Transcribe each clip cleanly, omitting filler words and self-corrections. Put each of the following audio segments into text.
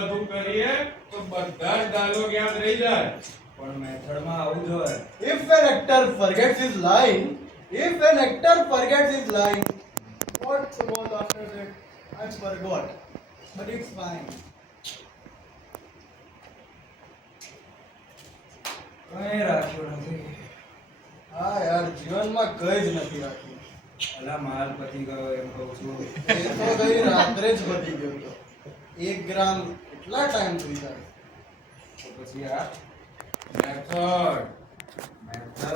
બધું કરીએ તો બધા જ ડાયલોગ યાદ રહી જાય. પણ મેથડમાં આવું જ હોય. If an actor forgets his line, what was after that? I forgot. But it's fine. કંઈ રાખ્યું નથી. હા યાર જીવનમાં કઈ જ નથી રાખ્યું. અલા માલ પતી ગયો એમ કહું છું. એ તો ગઈ રાત્રે જ વધી ગયો હતો. 1 ગ્રામ કેટલા ટાઈમ થઈ જાય? તો પછી આ મેથડ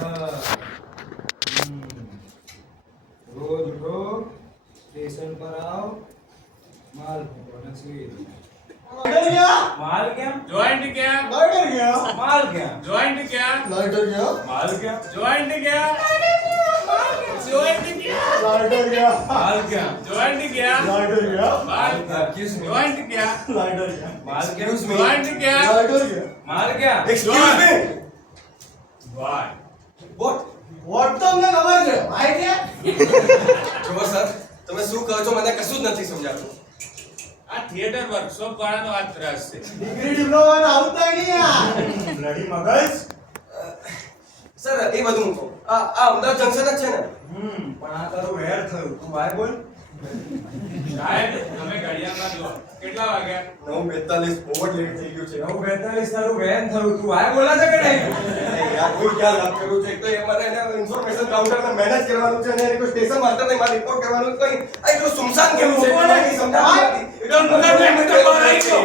રોજ ઉઠો, સ્ટેશન પર આવ, માલ ફૂંકો ને સુઈ રહો. લાઇટર ગયા? માલ ક્યાં? જોઈન્ટ ક્યાં? લાઇટર ગયા? માલ ક્યાં? જોઈન્ટ ક્યાં? લાઇટર ગયા? માલ ક્યાં? જોઈન્ટ ક્યાં? જોઈન્ટ ક્યાં? લાઇટર ગયા? માલ ક્યાં? જોઈન્ટ ક્યાં? લાઇટર ગયા? માલ Excuse me. જોઈન્ટ ક્યાં? લાઇટર ગયા? માલ ક્યાં? જોઈન્ટ ક્યાં? લાઇટર ગયા? માલ ક્યાં? Excuse me. Why? What તો અમને ખબર છે. ભાઈ ગયા? જો સર તમે શું કહો છો મને કશું જ નથી સમજાતું. આ થિયેટર વર્કશોપ વાળાનો આ ત્રાસ છે. ડિગ્રી ડિપ્લોમા આવતા નહીં યાર. બ્લડી મગજ. સર એ બધું મૂકો. આ અમદાવાદ જંકશન જ છે ને? પણ આ તારું વેર થયું. તું વાય બોલ. સાહેબ તમે ઘડિયાળમાં જુઓ કેટલા વાગ્યા? 9:42 બહુ જ લેટ થઈ ગયું છે. 9:42 તારું વેન થયું. તું વાય બોલા છે કે નહીં? અરે યાર કોઈ ક્યાં લાભ કરું છે? એક તો એ મારે એને ઇન્ફોર્મેશન કાઉન્ટરને મેનેજ કરવાનું છે અને એને કોઈ સ્ટેશન માસ્ટરને મારે રિપોર્ટ કરવાનું છે. કંઈ આ એટલું સુમસાન કેવું છે? મને કંઈ સમજાતું નથી. એકદમ મગજ બહાર આવી ગયો.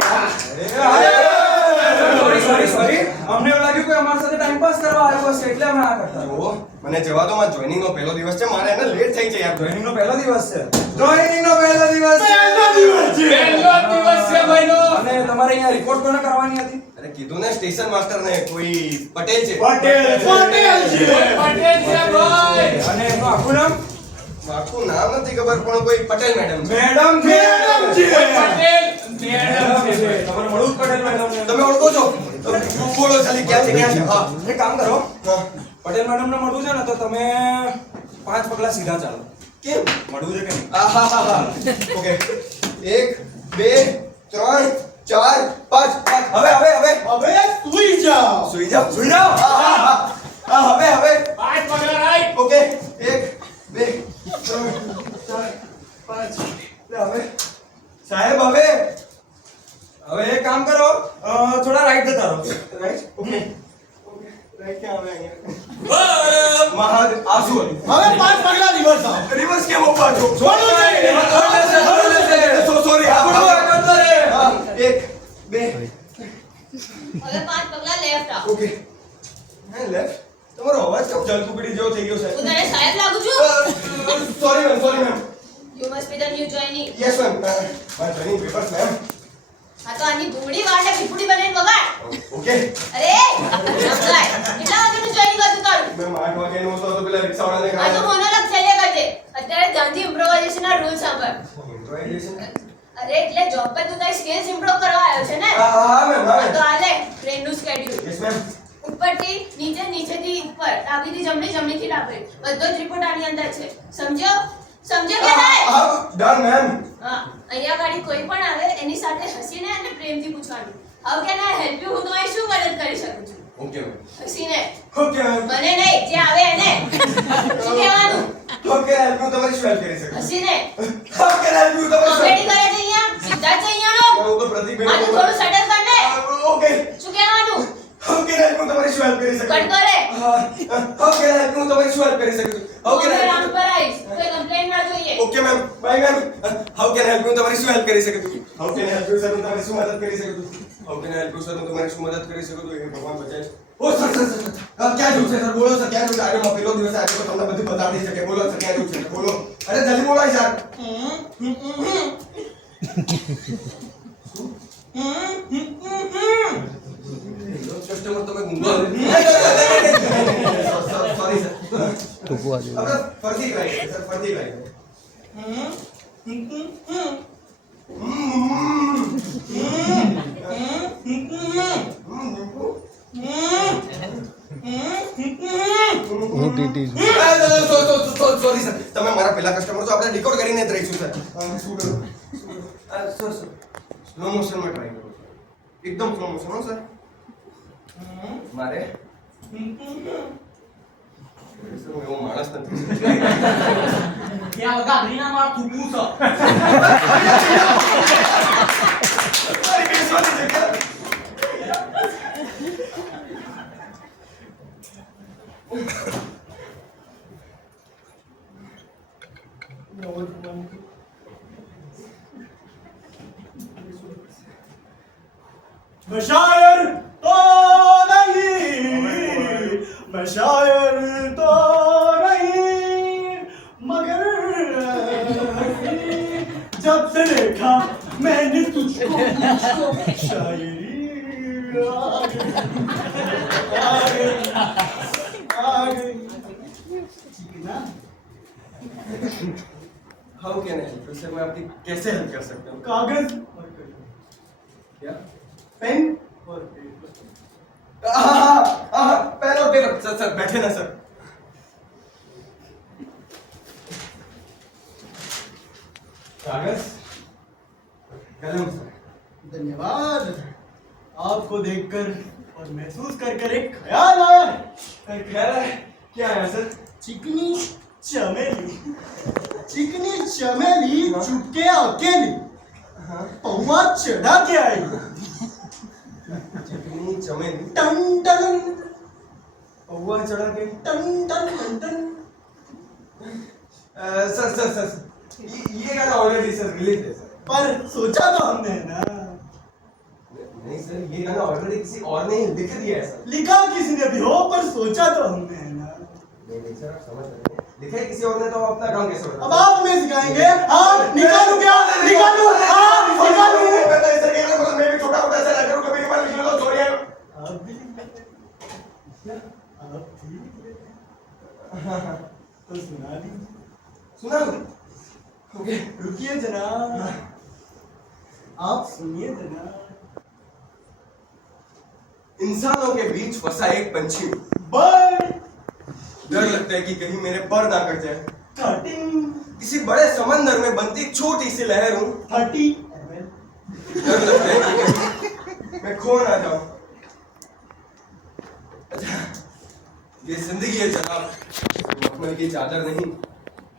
સોરી. અમને એવું લાગ્યું કે અમારી સાથે ટાઈમ પાસ કરવા આવ્યો હશે એટલે અમે આ કરતા. જો મને જવા દો. મારા જોઈનિંગ નો પહેલો દિવસ છે. મારે એને લેટ થઈ છે યાર. જોઈનિંગ નો પહેલો દિવસ છે. જોઈનિંગ નો પહેલો દિવસ છે. પહેલો દિવસ છે ભાઈનો. અને તમારે અહીંયા રિપોર્ટ કોને કરવાની હતી? અરે કીધું ને સ્ટેશન માસ્ટર ને કોઈ પટેલ છે. પટેલ છે. પટેલ છે ભાઈ. અને એનું આખું નામ? આખું નામ નથી ખબર પણ કોઈ પટેલ મેડમ છે. મેડમ છે. પટેલ મેડમ છે. તમારે મળવું જ પટેલ મેડમ ને. તમે ઓળખો છો? તમે બોલો ચાલી ક્યાં છે ક્યાં છે? હા એક કામ કરો. હા. પટેલ મેડમ ને મળવું છે ને તો તમે 5 પગલા સીધા ચાલો. કેમ? મળવું છે કે નહીં? આહાહાહા. ઓકે 1 2 3 4 5 હવે હવે સુઈ જાઓ. સુઈ જાઓ. સુઈ જાઓ. હા હવે 5 પગલા રાઈટ. ઓકે 1 2 3 4 5 હવે સાહેબ હવે હવે એક કામ કરો થોડા રાઈટ જતા રહો. રાઈટ ઓકે રાઈટ ક્યાં આવે અહીંયા? મહાદ આસુ હવે 5 પગલા રિવર્સ આવો. રિવર્સ કેમ ઉપર છો? છોડો નહીં. સોરી હા 1 2 હવે 5 પગલા લેફ્ટ આવો. ઓકે હે લેફ્ટ તમારો અવાજ કેમ જલકુકડી જેવો થઈ ગયો હું છે? તને સાહેબ લાગુ છું? Sorry ma'am You must be the new joinee. Yes ma'am my training papers ma'am હા તો આની ભૂંગળી વાળે પીપુડી બને વગાડ. ઓકે અરે સમજાય. કેટલા વાગ્યાનું જોઈનિંગ હતું તારું? મેમ 8 વાગ્યાનું હતો તો પેલા રિક્ષાવાળાને આ તો કરાવ્યો મોનોલોગ ચાલ્યા કરજે. અત્યારે ગાંધી ઇમ્પ્રોવાઇઝેશન ના રૂલ સાંભળ. ઇમ્પ્રોવાઇઝેશન અરે એટલે જોબ પર તું તારી સ્કિલ્સ ઇમ્પ્રૂવ કરવા આવ્યો છે ને? હા મેમ હા તો આલે ટ્રેનનું સ્કેડ્યુલ. યસ મેમ ઉપરથી નીચે, નીચેથી ઉપર, ડાબીથી જમણી, જમણીથી ડાબે. બધો જ રિપોર્ટ આની અંદર છે. સમજ્યો? સમજ્યો કે નહીં? ડન મેમ હા, અહીંયા ગાડી કોઈ પણ આવે એની સાથે હસીને અને પ્રેમથી પૂછવાનું. How can I help you? હું તમારી શું મદદ કરી શકું છું? ઓકે મેમ હસીને. ઓકે મેમ મને નહીં, જે આવે એને. શું કહેવાનું? ઓકે હેલ્પ હું તમારી શું હેલ્પ કરી શકું? હસીને. ઓકે હેલ્પ હું તમારી કોમેડી કરે છે અહીંયા? સીધા જ અહીંયાનો. હું તો પ્રતિક આ તો થોડું સટલ કર ને. ઓકે શું કહેવાનું? ઓકે હેલ્પ હું તમારી શું હેલ્પ કરી શકું? કટ કરે. ઓકે હેલ્પ હું તમારી શું હેલ્પ કરી શકું? ઓકે હું રાઉન્ડ પર આવીશ. કોઈ કમ્પ્લેન્ટ ના જોઈએ. Okay ma'am bye ma'am how can help હું તમારી શું હેલ્પ કરી શકું? How can help you sir હું તમારી શું મદદ કરી શકું? How can help you sir હું તમારી શું મદદ કરી શકું? એ ભગવાન બચાવે. ઓ સર ક્યાં જવું છે સર? બોલો સર ક્યાં જવું છે? આજે પેલો દિવસ આજે તો તમને બધું બતાવી શકે. બોલો સર ક્યાં જવું છે? બોલો અરે જલ્દી બોલો સર. કસ્ટમર તમે ગુંગો સોરી સર આપણે ફરતી ટ્રાય કરીએ સર ફરતી ટ્રાય કરીએ સોરી સર તમે મારા પહેલા કસ્ટમર છો આપણે રેકોર્ડ કરીને જ રહીશું સર શું કરું સર સ્લો મોશનમાં ટ્રાય કરો एकदम स्लो मोशन हो सर મારે સર હું એવો માણસ નથી ત્યાં ગાડીના માં થૂકું છે અરે બેસવાની જગ્યા मैं शायर तो नहीं, मैं शायर तो नहीं, मगर जब से देखा मैंने तुझको शायरी आ गई ना। How can I help you sir मैं आपकी कैसे हेल्प कर सकता हूँ कागज क्या पेन और पेपर पेन और पेपर सर सर बैठे ना सर कागज कलम सर धन्यवाद आपको देखकर और महसूस कर एक ख्याल आया है। ख्याल है क्या है सर चिकनी चमेली चुपके अकेली पौवा चढ़ा के आई चिकनी चमेली टन टन पौवा चढ़ा के टन टन टन सर सर सर ये गाना ऑलरेडी सर रिलीज है सर पर सोचा तो हमने ना नहीं सर ये गाना ऑलरेडी किसी और ने लिख दिया है सर लिखा किसी ने भी हो पर सोचा तो हमने ना। नहीं सर आप समझ रहे हैं लिखा है किसी और ने तो अपना काम कैसे अब आप हमें सिखाएंगे हाँ निकालू क्या निकालू हाँ निकालू मैं तो ऐसा कहना मतलब मैं भी छोटा मोटा ऐसा करूं कभी कभार लिख लो तो सॉरी है आप भी आप ठीक तो सुना दीजिए सुना ओके रुकिए जनाब आप सुनिए जनाब इंसानों के बीच फंसा एक पंछी हूं। बर्ड डर लगता है कि कहीं मेरे पर ना कट जाए कटिंग किसी बड़े समंदर में बनती एक छोटी सी लहर हूं 30 डर लगता है कि कहीं मैं खो ना जाऊं अच्छा ये जिंदगी है जनाब मखमल की चादर नहीं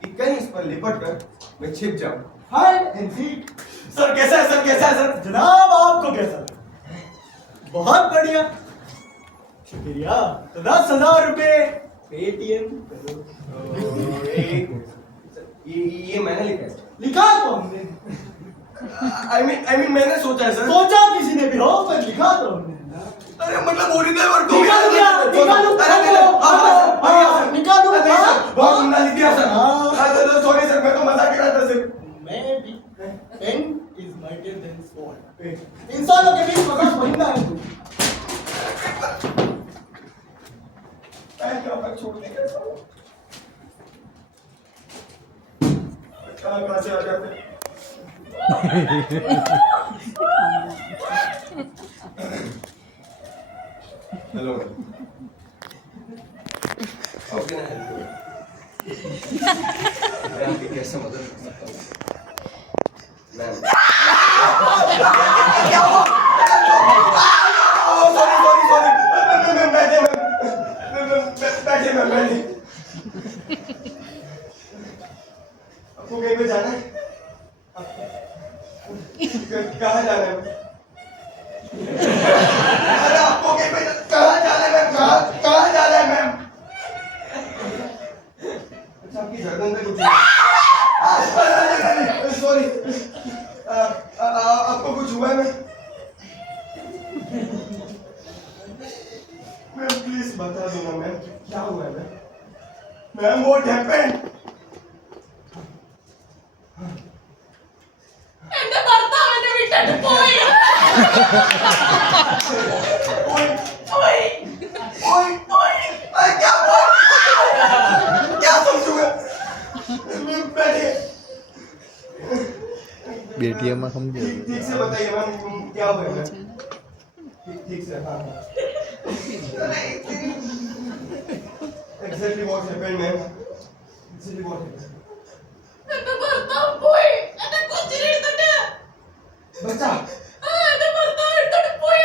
कि कहीं इस पर लिपट कर मैं छिप जाऊं हाइड एंड सीक सर कैसा है सर जनाब आपको कैसा लगा बहुत बढ़िया शुक्रिया तो 10,000 रुपए पेटीएम करो ये मैंने लिखा है लिखा तो हमने आई मीन मैंने सोचा है सर सोचा किसी ने भी हो पर लिखा तो हमने ना। अरे मतलब ओरिजिनल वर्ड निकालो क्या निकालो निकालो बहुत सुंदर लिख दिया सर हाँ। सॉरी सर मैं तो मजाक कर रहा था सिर्फ मैं भी pen is mightier than sword इंसानों के बीच प्रकाश महिंदा है तू मैं छोड़ देगा कहाँ से आ जाते हेलो ओके ना हेल्प मैं आपकी कैसे मदद कर सकता हूँ मैम क्या हुआ सॉरी बैठे आपको कहीं पे जाना है कहाँ जाना है अरे आपको कहीं पे कहाँ जाना है मैम कहाँ जाना है मैम अच्छा आपकी गर्दन पे कुछ सॉरी आपको कुछ हुआ है मैम प्लीज बता दो ना मैम क्या हुआ है मैम व्हाट हैपेंड എന്റെ ഭർത്താവ് എന്നെ വിട്ടിട്ട് പോയി പോയി क्या समझूंगा बैठिए बेटिया में हम ठीक से बताइए मैम क्या हुआ है ठीक से हाँ exactly what happened ma'am exactly what happened എന്റെ ഭർത്താവ് പോയി എന്നെ കൊച്ചിനെ എടുത്തിട്ട് बच्चा എന്റെ ഭർത്താവ് എടുത്തിട്ട് പോയി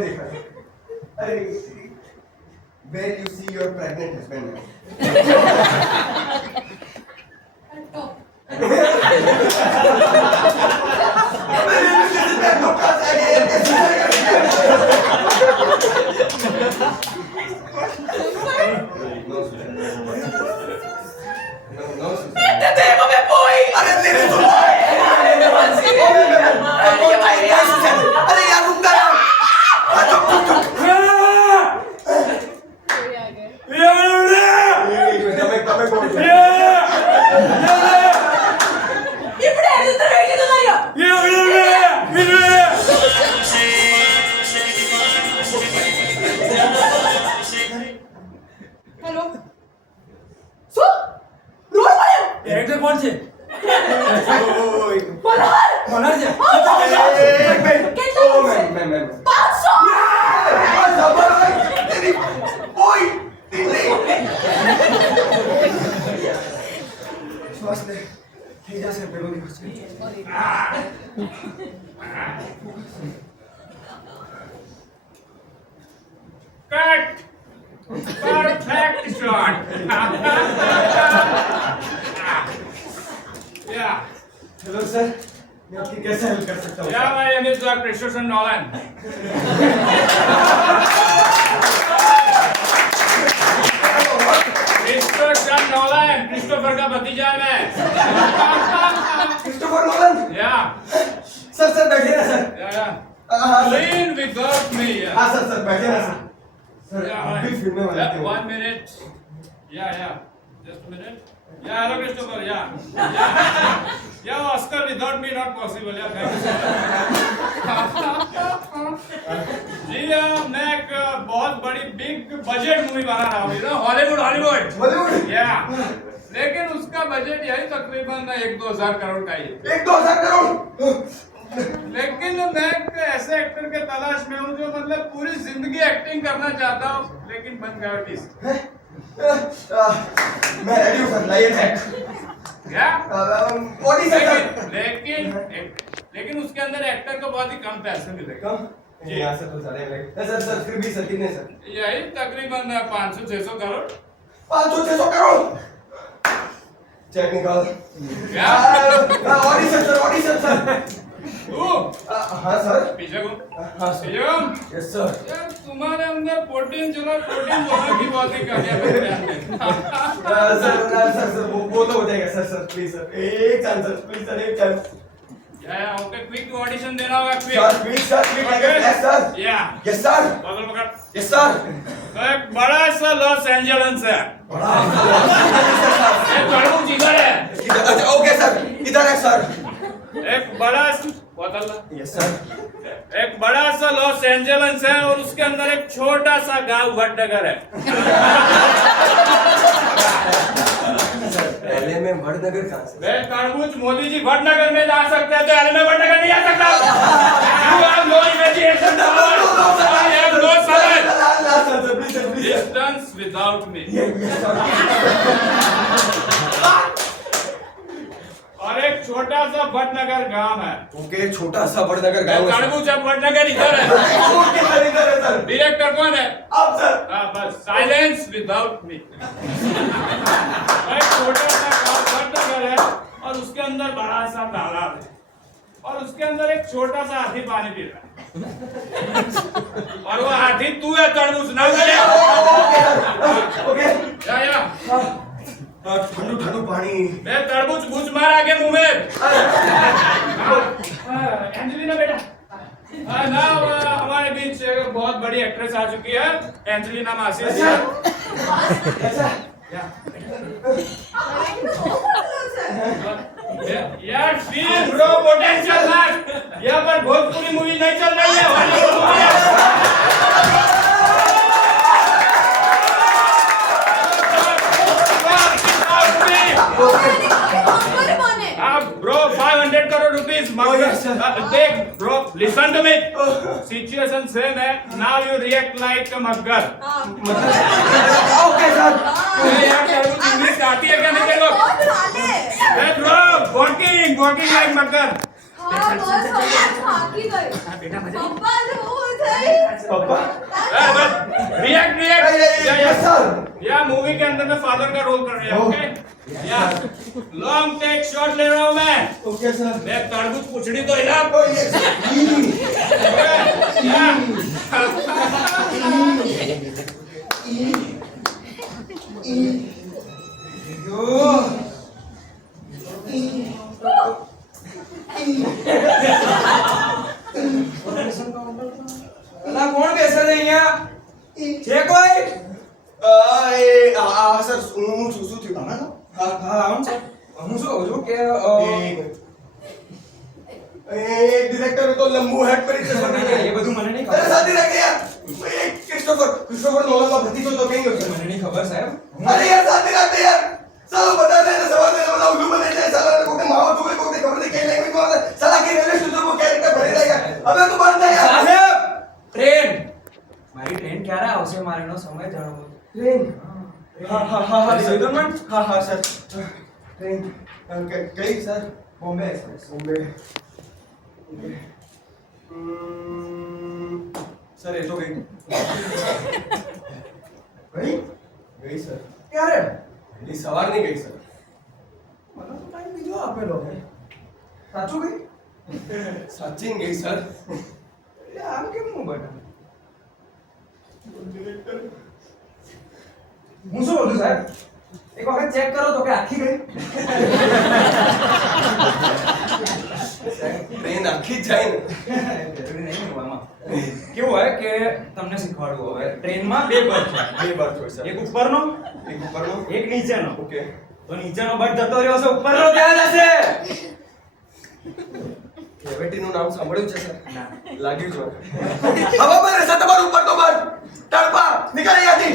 मैंने देखा है। अरे where you see your pregnant husband now? अरे यार रुक जा यार। हेलो सो रोड पर डायरेक्टर कौन છે મલ્હાર મલ્હાર છે मैं 500 શ્વાસ લે થઈ જશે પેલો દિવસ Cut! Perfect shot! Yeah. Hello sir मैं आपकी कैसे हेल्प कर सकता हूँ Yeah, my name is Christopher Nolan. Christopher Nolan, Christopher का भतीजा है मैं. क्रिस्टोफर नोलन Yeah, सर बैठिए ना सर yeah. हाँ sir Clean without me. Yeah. हाँ सर बैठिए ना सर सर Yeah, आप भी फिल्में बनाते yeah, हो 1 minute. Yeah. Just a minute. Yeah, hello Christopher. Yeah. Yeah, Oscar without me not possible. Yeah, thank you. जी मैं एक बहुत बड़ी बिग बजट मूवी बना रहा हूँ, हॉलीवुड बॉलीवुड या लेकिन उसका बजट यही तकरीबन 1-2 हजार करोड़ का ही है। 1-2 हजार करोड़ लेकिन मैं एक ऐसे एक्टर के तलाश में हूँ जो मतलब पूरी जिंदगी एक्टिंग करना चाहता हूँ, लेकिन बन गया आर्टिस्ट। मैं रेडी हूँ सर लाइए टैग क्या ऑडिशन सर लेकिन उसके अंदर एक्टर को बहुत ही कम पैसे मिलेगा। कम यहाँ से तो सारे लगे सर फिर भी सर कितने सर यही तकरीबन 500-600 करोड़। 500-600 करोड़ चेक निकाल क्या ऑडिशन सर तू हाँ सर पीछे घूम हाँ सर पीछे घूम। यस सर यार तुम्हारे अंदर प्रोटीन होने की बहुत ही कमी है मेरे ध्यान में। सर वो तो हो जाएगा सर प्लीज सर एक चांस सर प्लीज सर एक चांस या ओके क्विक ऑडिशन देना होगा sir quick. Please sir yes sir या यस सर बगल पकड़। यस सर तो एक बड़ा सा लॉस एंजल्स है, बड़ा एक तरबूज इधर है, अच्छा ओके सर इधर है सर एक बड़ा बोतल ला। यस सर एक बड़ा सा लॉस एंजल्स है और उसके अंदर एक छोटा सा गांव वडनगर है। पहले में वडनगर कहाँ से वे तरबूज मोदी जी वडनगर में जा सकते हैं तो एल में वडनगर नहीं आ सकता। You have no imagination power. I have no talent. Sir please Distance without me. और एक छोटा सा वडनगर गांव है। ओके छोटा सा वडनगर गाँव है तरबूज अब वडनगर इधर है। ओके सर इधर है सर डायरेक्टर कौन है? आप सर हाँ बस साइलेंस विदाउट मी। एक छोटा सा गांव वडनगर है और उसके अंदर बड़ा सा तालाब है और उसके अंदर एक छोटा सा हाथी पानी पी रहा है और वो हाथी तू है तरबूज ना करे। ओके या ठंडू पानी मैं तरबूज भूज मार आगे मुंह में। एंजेलिना बेटा ना हमारे बीच एक बहुत बड़ी एक्ट्रेस आ चुकी है एंजेलिना मासी। यार फील ब्रो पोटेंशियल मैच यहाँ पर भोजपुरी मूवी नहीं चल रही है, हॉलीवुड मूवी है। Bro, 500 crore rupees. Take, bro, listen to me. Situation same है. Now you react like a मगर. ओके सर यार तरबूज इंग्लिश आती है क्या नहीं तेरे को? Bro, walking like मगर. हाँ बस खाकी गई। पापा से वो पापा रिएक्ट यस सर या मूवी के अंदर मैं फादर का रोल कर रहा हूँ ओके या लॉन्ग टेक शॉट ले रहा हूँ मैं ओके सर मैं तरबूज पूछड़ी तो हिला ओ यस અલા કોણ બેસે છે અહીંયા છે કોઈ સર હું શું થયું હા આવું છે હું શું કહું છું કે ડિરેક્ટર તો લંબુ હેડ પર એ બધું મને નહીં અરે ખબર સાથી રાખ યાર ક્રિસ્ટોફર નોલનનો ભતીજો તો કઈ ગયો મને નહીં ખબર સાહેબ અરે યાર સાથી રાખ યાર સાલો બતા દે સવાલ દે બધા ઉલ્લू બને જાય સાલા કોકે માવો તું કોકે ખબર નહીં કઈ લેંગ્વેજ માં સાલા કે રેલવે સ્ટેશન પર કેરેક્ટર ભરી રહ્યા હવે તો બંધ થઈ યાર સાહેબ ટ્રેન મારી ટ્રેન ક્યારે આવશે મારે એનો સમય જણાવો ટ્રેન હા ગવર્નમેન્ટ હા સર ટ્રેન કઈ sir Bombay express Bombay sir એ તો ગઈ ગઈ સર ક્યારે એ સવારની ગઈ સર મને તો ટાઈમ બીજો આપેલો છે સાચું કઈ સચિન ગઈ સર એટલે આમ કેમ હું બના હું શું બોલું સાહેબ એક વખત ચેક કરો તો કે આખી ગઈ ટ્રેન આખી જ જાય ને જરૂરી નહીં હોવામાં કેવું હોય કે તમને શીખવાડવું હવે ટ્રેનમાં બે બર્થ હોય બે બર્થ હોય સર એક ઉપરનો એક ઉપરનો એક નીચેનો ઓકે તો નીચેનો બર્થ જતો રહ્યો છે ઉપરનો ક્યાં જશે કેવિટીનું નામ સાંભળ્યું છે સર ના લાગ્યું છે હવે મારે સર તમારું ઉપર તો બસ તડપા નીકળ અહીંયાથી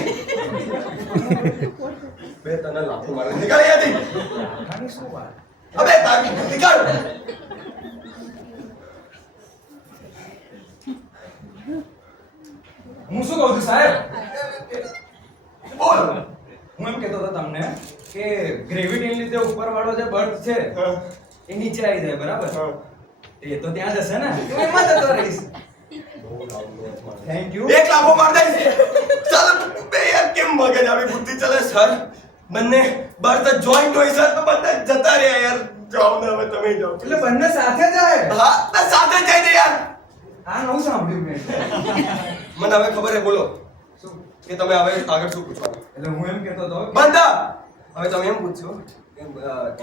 બે તને લાફો મારે નીકળ અહીંયાથી આની શું વાત અબે તારી નીકળ હું શું કહું છું સાહેબ બોલ હું એમ કહેતો હતો તમને કે ગ્રેવિટીને લીધે ઉપરવાળો જે બર્થ છે એ નીચે આવી જાય બરાબર એ તો ત્યાં જશે ને તું એમાં જતો રહીશ થેન્ક યુ એક લાફો માર દઈશ ચાલ બે યાર કેમ મગજ આવી બુદ્ધિ ચલે સર બંને બર્થ જોઈન્ટ હોય સર તો બંને જતા રહ્યા યાર જાઓ ને હવે તમે જાઓ એટલે બંને સાથે જાય હા તો સાથે જઈને યાર આ નવું સાંભળ્યું મેં મને હવે ખબર હે બોલો શું કે તમે હવે આગળ શું પૂછવાનું એટલે હું એમ કહેતો હતો કે બંધા હવે તમે એમ પૂછશો કે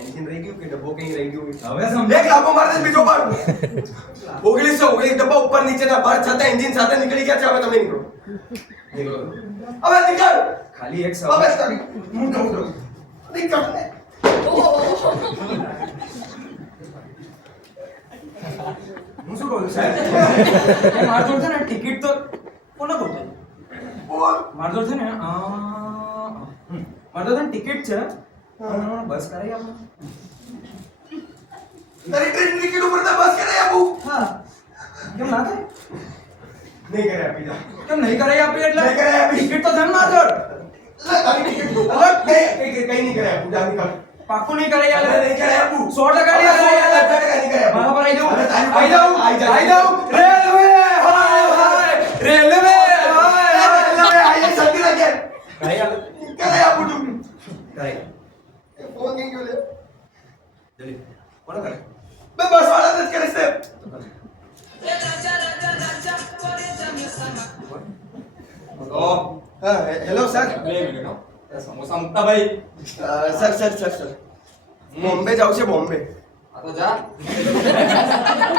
એન્જિન રહી ગયું કે ડબ્બો કઈ રહી ગયું હવે સમજ એક લાફો માર દે બીજો બાર 1919 ડબ્બા ઉપર નીચેના બાર છતાં એન્જિન સાથે નીકળી ગયા છે હવે તમે નીકળો નીકળો હવે નીકળ ખાલી એક હવે સવાલ સ્ટડી હું કહું છું નીકળ ને હું શું કહું છું સાહેબ એ માર જોડે છે ને ટિકિટ તો કોને કહું બોલ માર જોડે છે ને માર જોડે ટિકિટ છે બસ કરાવી આપો તારી ટ્રેન ટિકિટ ઉપર તો બસ કરે આપું હા કેમ ના થાય નહીં કરે આપી જા કેમ નહીં કરાવી આપી એટલે નહીં કરાવી આપી. ટિકિટ તો છે ને માર જોડે લે તારી ટિકિટ તું અલગ કઈ નહીં કરે આપું જા નીકળ પાક્કું નહીં કરાવી અરે નહીં કરે આપું 100% નહીં કરાવી નહીં કરે આપું મારા પર આવી જાઉં અરે તારી આવી જાઉં આઈ જા. આવી જાઉં રેલવે હાય હાય રેલવે હાય તમે આઈ જલ્દી લાગે કરાવી આલો કરે આપું તું કરાવી ફોન કેમ ગયો લે જલ્દી કોણ કરે બે બસ વાળા જ કરે છે હા હેલો સર સમોસા મુકતા ભાઈ સર બોમ્બે જાવ છે બોમ્બે આ તો જા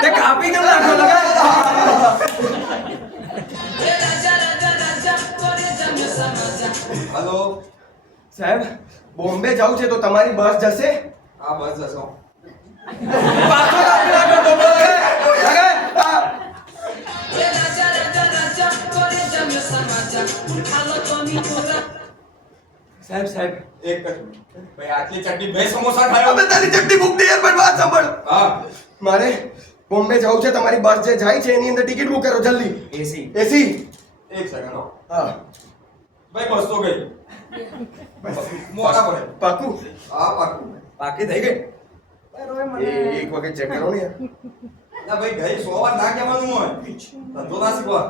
તે કાપી કેમ નાખો લગા હેલો સાહેબ બોમ્બે જાવ છે તો તમારી બસ જશે આ બસ જશો પાછો કાપી નાખો તો બોલે લગા સાહેબ એક ભાઈ આટલી ચટણી બે સમોસા ખાયો અબે તારી ચટણી બુક દે યાર પણ વાત સાંભળ હા મારે બોમ્બે જાવ છે તમારી બસ જે જાય છે એની અંદર ટિકિટ બુક કરો જલ્દી એસી એસી એક સેકન્ડ હો હા ભાઈ બસ તો ગઈ મોડા પડે પાકું હા પાકું બાકી થઈ ગઈ એક વખત ચેક કરો ને યાર ના ભાઈ ગઈ 100 વાર ના કહેવાનું હોય ધંધો ના શીખવા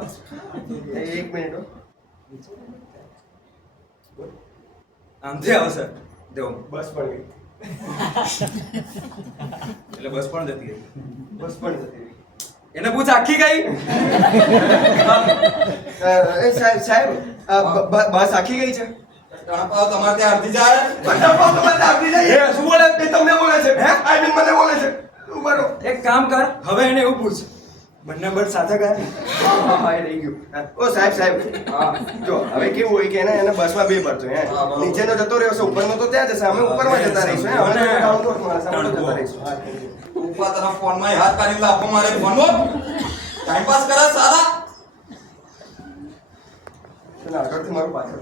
એક મિનિટ હો. આમથી આવો સર દેવો બસ પણ ગઈ એટલે બસ પણ જતી રહી બસ પણ જતી રહી એને પૂછ આખી ગઈ સાહેબ બસ આખી ગઈ છે. તણપાવ તમારે ત્યાં અડધી જાય બટાપા તમારે આપી જાય. એ શું બોલે એ તમને બોલે છે હે આઈ મીન મને બોલે છે. ઉભારો. એક કામ કર હવે એને એવું પૂછ બંને બર્ડ સાથે ગયા હા એ રહી ગયું. ઓ સાહેબ હા જો હવે કેવું હોય કે એને બસમાં બે બર્થ હોય હે હા, બરોબર. નીચેનો જતો રહ્યો છે ઉપરનો તો ત્યાં જશે અમે ઉપરમાં જતા રહીશું હે હવે ડાઉન તો તમારા સામે જતા રહીશું. ઉપર તરફ ફોનમાં હાથ કાઢી લાફો મારે ફોનનો ટાઈમ પાસ કરે સારા અને આગળથી મારું પાછળ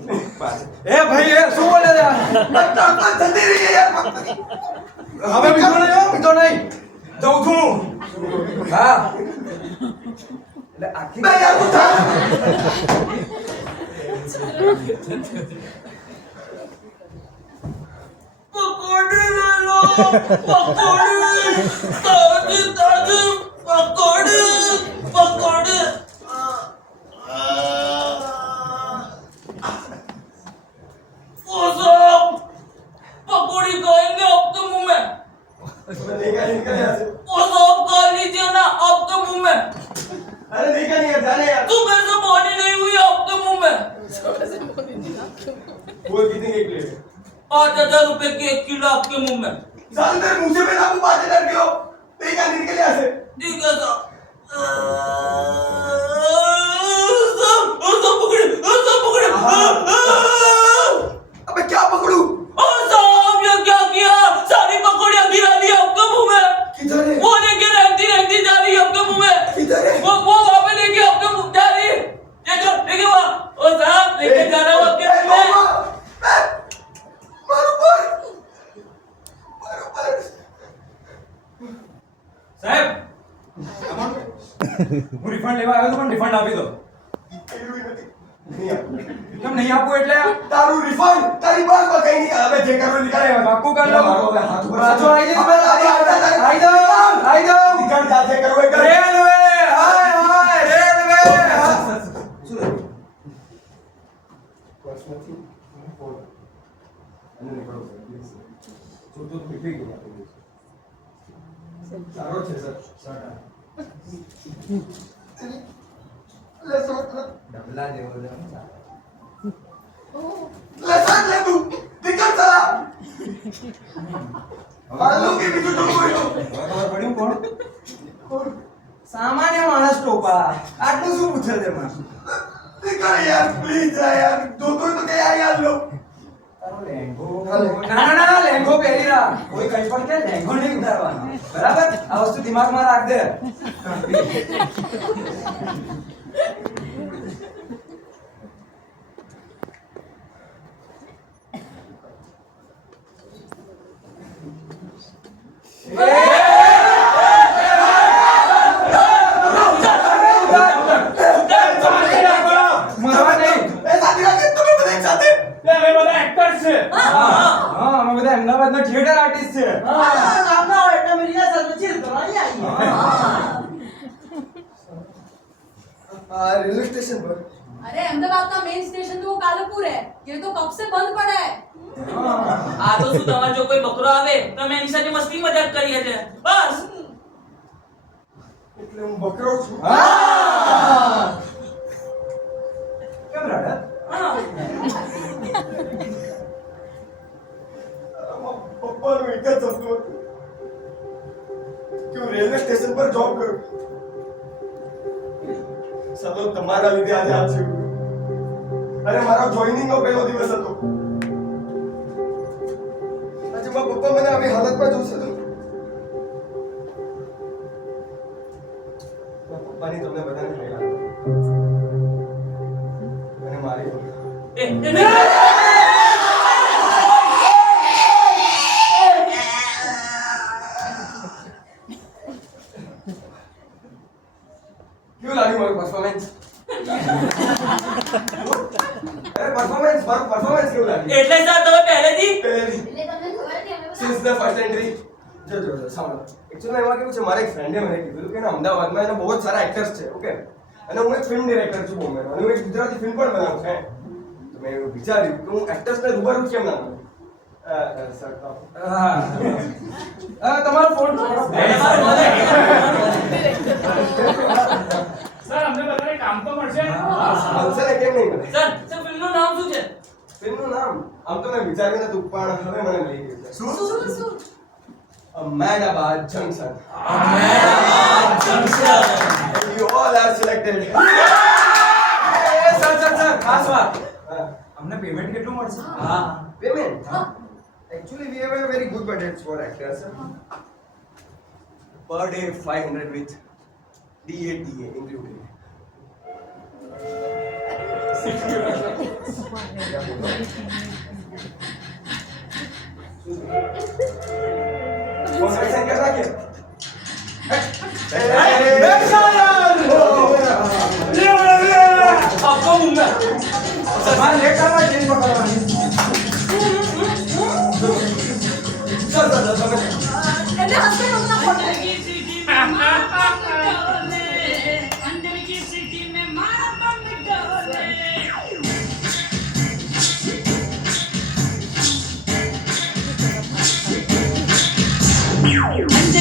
એ ભાઈ એ શું બોલે છે બટાપા જતી રહી છે યાર. હવે બીજો નહીં જઉં છું હા એટલે આખી બે યાર ઉઠા. પકોડી લઈ લો પકોડી તાજી તાજી પકોડી ओ साहब पकोड़ी खाएंगे आपके मुंह में निकल यहाँ से. ओ साहब खा लीजिए ना आपके मुंह में अरे निकल यहाँ जाने यार. सुबह से पानी नहीं हुई आपके मुंह में बोल कितने की प्लेट है? 5,000 रुपए की 1 किलो आपके मुंह में साले तेरे मुंह से मेरा मुंह 5,000 किलो. निकल यहाँ से. ठीक है साहब पकड़े अबे क्या पकड़ूं? ओ साहब ये क्या किया सारी पकौड़ियां गिरा दी आपके मुंह में किधर है? वो देखिए रहती जा रही है आपके मुंह में किधर है? वो वहाँ पे देखिए आपके मुंह जा रही है देखिए वहाँ ओ साहब लेके जा रहा हूँ आपके मुंह में मारो पर. मारो पर. સાહેબ હું રિફંડ લેવા આવ્યો તો પણ રિફંડ આપી દો કર્યું ય નથી. નહીં આપું. કેમ નહીં આપું એટલે તારું રિફંડ તારી બસમાં કઈ નહીં. હવે જે કરવું નીકળે. પાક્કું કર લો મારો હવે હાથ ઉપર પાછો આવી જઈશ. હવે તારી આઈ જાઉં. નીકળ જા જે કરવું એ કર. રેલવે હાય રેલવે શું થયું? બસમાંથી ફોન. અને નીકળો પ્લીઝ. શું તો પીપી ગયો. સારો છે સર. ડબલા જેવો છે લસણ લેબુ નીકળ ચલા. મારું કે બીજું તો કોઈ તો. ખબર પડ્યું કોણ કોણ? સામાન્ય માણસ ટોપા આટલું શું પૂછે છે એમાં નીકળ યાર પ્લીઝ યાર. જોતો તો કે યાર લો. તારો લેંઘો ના લેંઘો પહેરી રા કોઈ કઈ પણ કે લેંઘો નહીં ઉતારવાનો બરાબર આ વસ્તુ દિમાગમાં રાખ દે મારવા નહીં એ સાથી રાખે તમે બધા એક સાથે. અમે બધા એક્ટર છે હા અમે બધા અમદાવાદના થિયેટર આર્ટિસ્ટ છે रेलवे स्टेशन पर अरे अहमदाबाद का मेन स्टेशन तो वो कालुपुर है ये तो कब से बंद पड़ा है આ તો શું તમારે જો કોઈ બકરો આવે તો અમે એની સાથે મસ્તી મજાક કરીએ છે બસ એટલે હું બકરો છું. કેમ રડે હા પપ્પાનું એક જ સપનું હતું કે હું રેલવે સ્ટેશન પર જોબ કરું. સાલો તમારા લીધે આજે આ થયું. અરે મારો જોઈનિંગ નો પહેલો દિવસ હતો. આજે મારા પપ્પા મને આવી હાલતમાં જોશે તો મારા પપ્પાની તમને બધાને ખબર અને મારી પણ. કેવું લાગ્યું મારું પરફોર્મન્સ? અરે મારું પરફોર્મન્સ કેવું લાગ્યું? એટલે સર તમે પહેલેથી પહેલેથી એટલે તમને ખબર હતી અમે બધા since the first entry જો સાંભળો એકચ્યુઅલી એમાં કેવું છે મારા એક ફ્રેન્ડે મને કીધું કે એના અમદાવાદમાં એના બહુ જ સારા એક્ટર્સ છે ઓકે અને હું એક ફિલ્મ ડિરેક્ટર છું બોમ્બેનો અને હું એક ગુજરાતી ફિલ્મ પણ બનાવું છું તો મેં એવું વિચાર્યું કે હું એક્ટર્સને રૂબરૂ કેમ ના મળું સર તમારો ફોન સર અમને બધાને કામ તો મળશે આવશે ને કેમ નહીં મળે સર ફિલ્મનું નામ શું છે? ફિલ્મનું નામ આમ તો મેં વિચાર્યું નતું પણ હવે મને મળી ગયું છે શું Ahmedabad Junction. Junction You all are selected. Sir ખાસ વાત હા. અમને પેમેન્ટ કેટલું મળશે Payment? Actually, we have a very good budget for actors. Per day 500 with DATA included. Contraction कर रहा क्या? आपको मुंबई सामान लेकर आना ट्रेन पकड़वानी चल એને હસબન્ડ હોના પડે अंदर की सिटी में मारा बम डोले अंदर